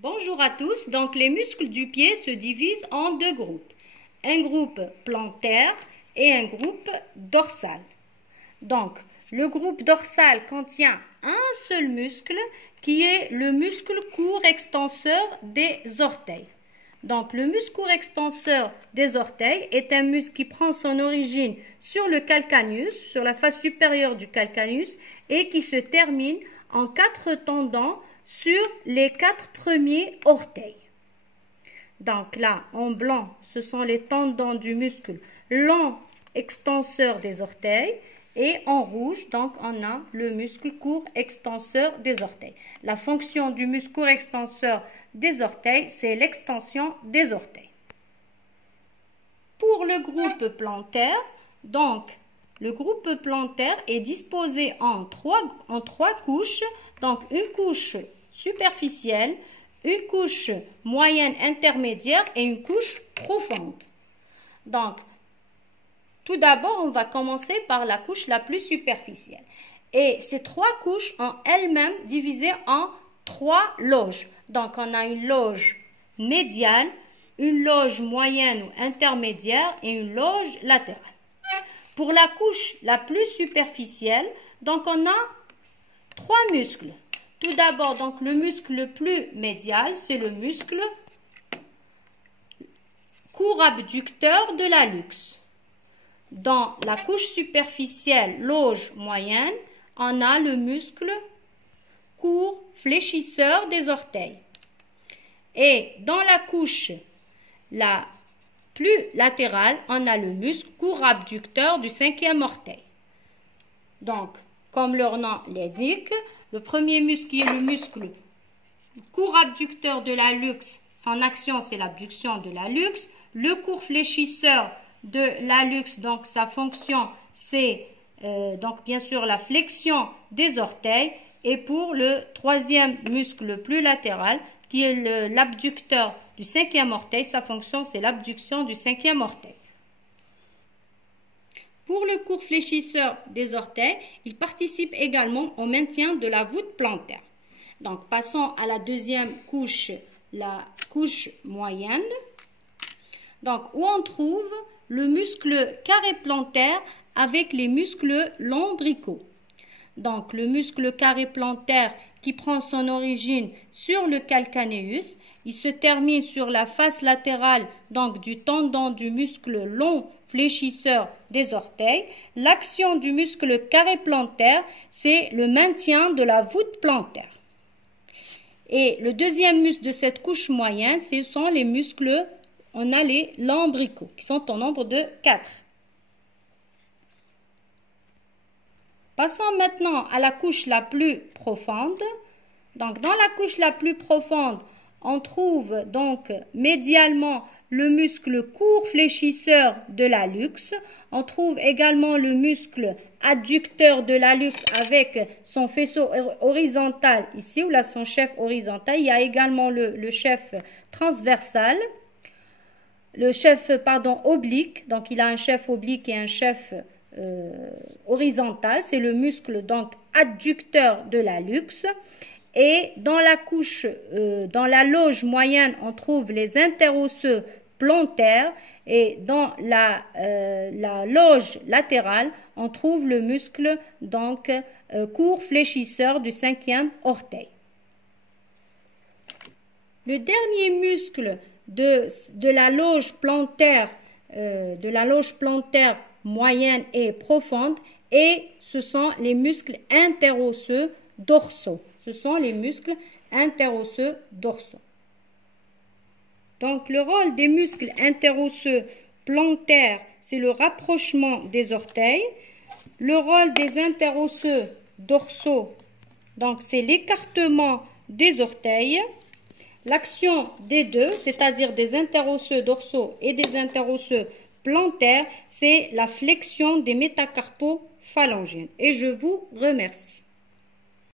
Bonjour à tous. Donc les muscles du pied se divisent en deux groupes. Un groupe plantaire et un groupe dorsal. Donc le groupe dorsal contient un seul muscle qui est le muscle court extenseur des orteils. Donc le muscle court extenseur des orteils est un muscle qui prend son origine sur le calcaneus, sur la face supérieure du calcaneus et qui se termine en 4 tendons sur les 4 premiers orteils. Donc là, en blanc, ce sont les tendons du muscle long extenseur des orteils. Et en rouge, donc, on a le muscle court extenseur des orteils. La fonction du muscle court extenseur des orteils, c'est l'extension des orteils. Pour le groupe plantaire, donc, le groupe plantaire est disposé en trois couches. Donc, une couche superficielle, une couche moyenne intermédiaire et une couche profonde. Donc, tout d'abord, on va commencer par la couche la plus superficielle. Et ces trois couches ont elles-mêmes divisé en 3 loges. Donc, on a une loge médiane, une loge moyenne ou intermédiaire et une loge latérale. Pour la couche la plus superficielle, donc on a 3 muscles. Tout d'abord, donc le muscle le plus médial, c'est le muscle court abducteur de l'hallux. Dans la couche superficielle, loge moyenne, on a le muscle court fléchisseur des orteils. Et dans la couche la plus latérale, on a le muscle court abducteur du 5e orteil. Donc, comme leur nom l'indique, le premier muscle qui est le muscle court abducteur de l'hallux, son action c'est l'abduction de l'hallux. Le court fléchisseur de l'hallux, donc sa fonction c'est donc bien sûr la flexion des orteils. Et pour le troisième muscle le plus latéral qui est l'abducteur du 5e orteil, sa fonction c'est l'abduction du 5e orteil. Pour le court fléchisseur des orteils, il participe également au maintien de la voûte plantaire. Donc passons à la deuxième couche, la couche moyenne. Donc où on trouve le muscle carré plantaire avec les muscles lombricaux. Donc le muscle carré plantaire qui prend son origine sur le calcaneus, il se termine sur la face latérale donc du tendon du muscle long fléchisseur des orteils. L'action du muscle carré plantaire, c'est le maintien de la voûte plantaire. Et le deuxième muscle de cette couche moyenne, ce sont les muscles, on a les lombricaux qui sont au nombre de 4. Passons maintenant à la couche la plus profonde. Donc, dans la couche la plus profonde, on trouve donc médialement le muscle court fléchisseur de l'hallux. On trouve également le muscle adducteur de l'hallux avec son faisceau horizontal ici, ou là son chef horizontal. Il y a également le chef transversal. Le chef, oblique. Donc, il a un chef oblique et un chef horizontal, c'est le muscle donc adducteur de l'hallux. Et dans la couche, dans la loge moyenne, on trouve les interosseux plantaires et dans la loge latérale, on trouve le muscle donc court fléchisseur du 5e orteil. Le dernier muscle de la loge plantaire, moyenne et profonde, et ce sont les muscles interosseux dorsaux. Ce sont les muscles interosseux dorsaux. Donc le rôle des muscles interosseux plantaires, c'est le rapprochement des orteils. Le rôle des interosseux dorsaux, donc c'est l'écartement des orteils. L'action des deux, c'est-à-dire des interosseux dorsaux et des interosseux plantaire, c'est la flexion des métacarpophalangiennes. Et je vous remercie.